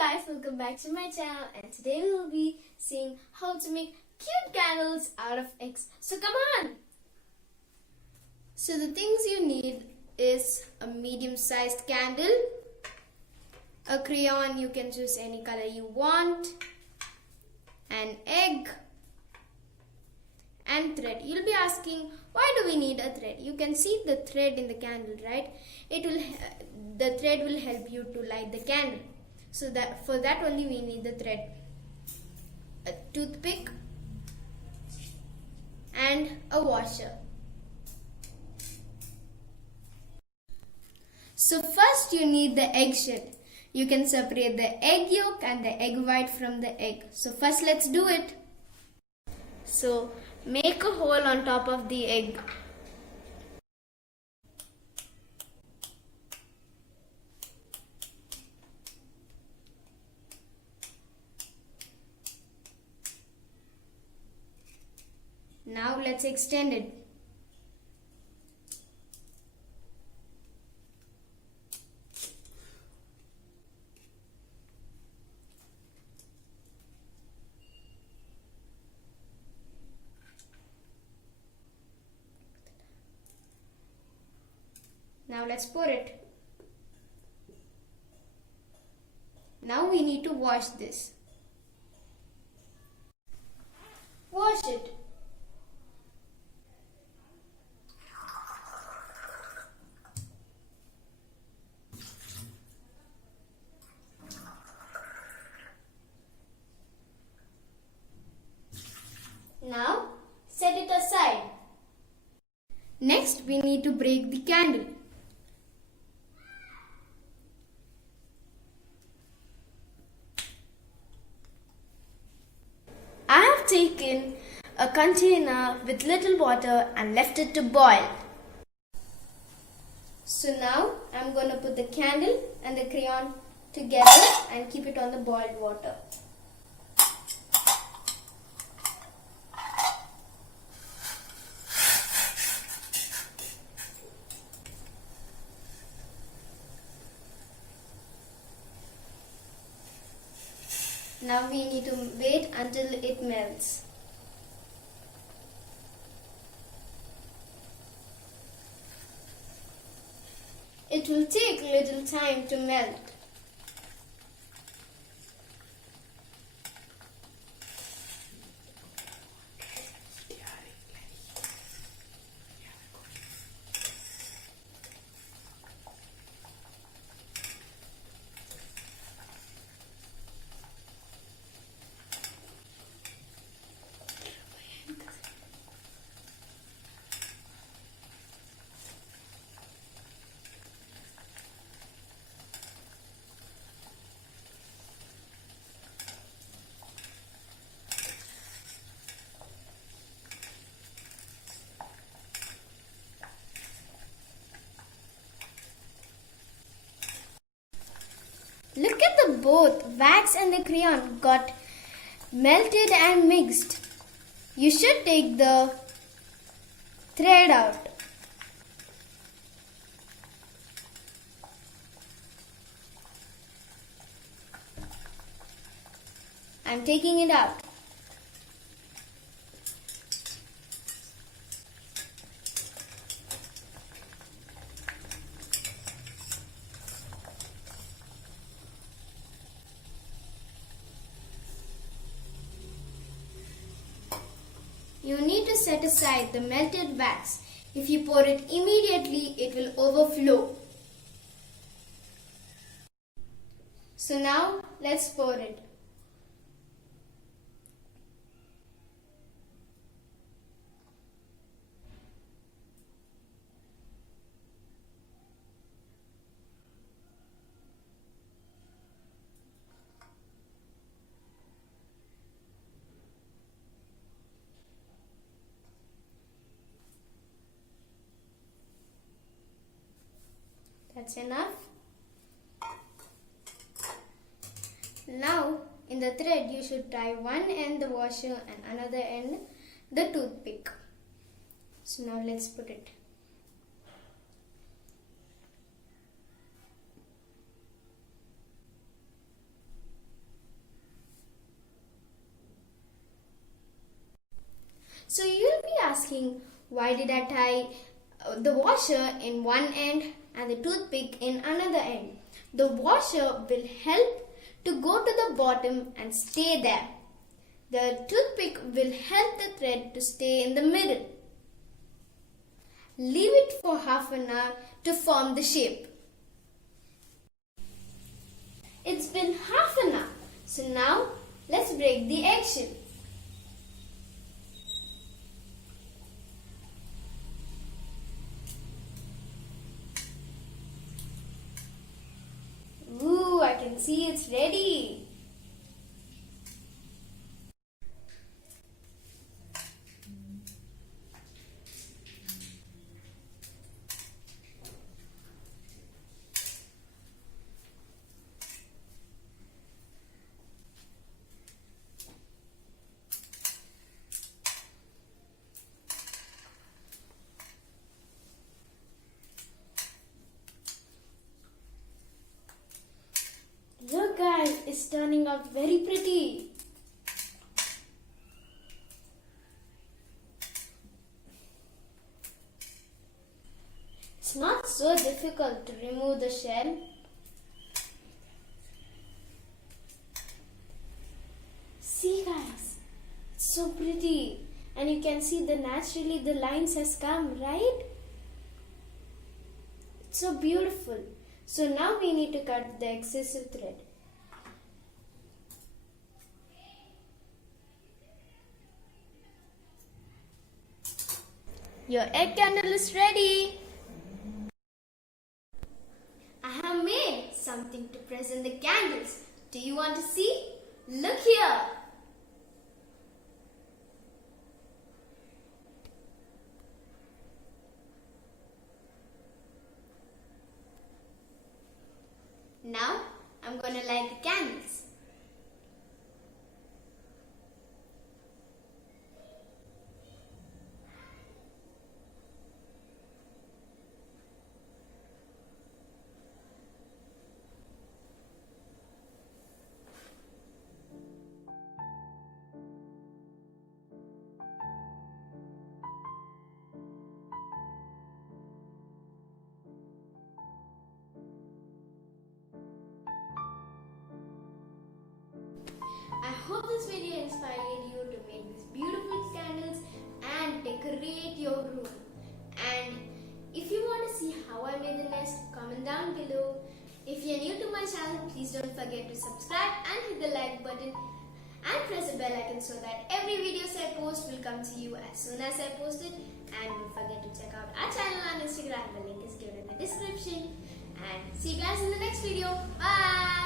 Guys, welcome back to my channel, and today we will be seeing how to make cute candles out of eggs. So come on! So the things you need is a medium-sized candle, a crayon, you can choose any color you want, an egg, and thread. You'll be asking, why do we need a thread? You can see the thread in the candle, right? The thread will help you to light the candle. So that for that only we need the thread, a toothpick, and a washer. So first you need the eggshell. You can separate the egg yolk and the egg white from the egg. So first let's do it. So make a hole on top of the egg. Now let's extend it. Now let's pour it. Now we need to wash this. Wash it. Now set it aside. Next we need to break the candle. I have taken a container with little water and left it to boil. So now I'm going to put the candle and the crayon together and keep it on the boiled water. Now we need to wait until it melts. It will take little time to melt. Look at the both wax and the crayon got melted and mixed. You should take the thread out. I'm taking it out. You need to set aside the melted wax. If you pour it immediately, it will overflow. So now let's pour it. That's enough. Now in the thread you should tie one end the washer and another end the toothpick. So now let's put it. So you'll be asking, why did I tie the washer in one end and the toothpick in another end? The washer will help to go to the bottom and stay there. The toothpick will help the thread to stay in the middle. Leave it for half an hour to form the shape. It's been half an hour. So now let's break the eggshell. Ooh, I can see it's ready. Look guys, it's turning out very pretty. It's not so difficult to remove the shell. See guys, it's so pretty, and you can see the naturally the lines has come, right? It's so beautiful. So now we need to cut the excessive thread. Your egg candle is ready. I have made something to present the candles. Do you want to see? Look here. Now I'm going to light the candles. I hope this video inspired you to make these beautiful candles and decorate your room. And if you want to see how I made the nest, comment down below. If you are new to my channel, please don't forget to subscribe and hit the like button and press the bell icon so that every video I post will come to you as soon as I post it. And don't forget to check out our channel on Instagram. The link is given in the description. And see you guys in the next video. Bye!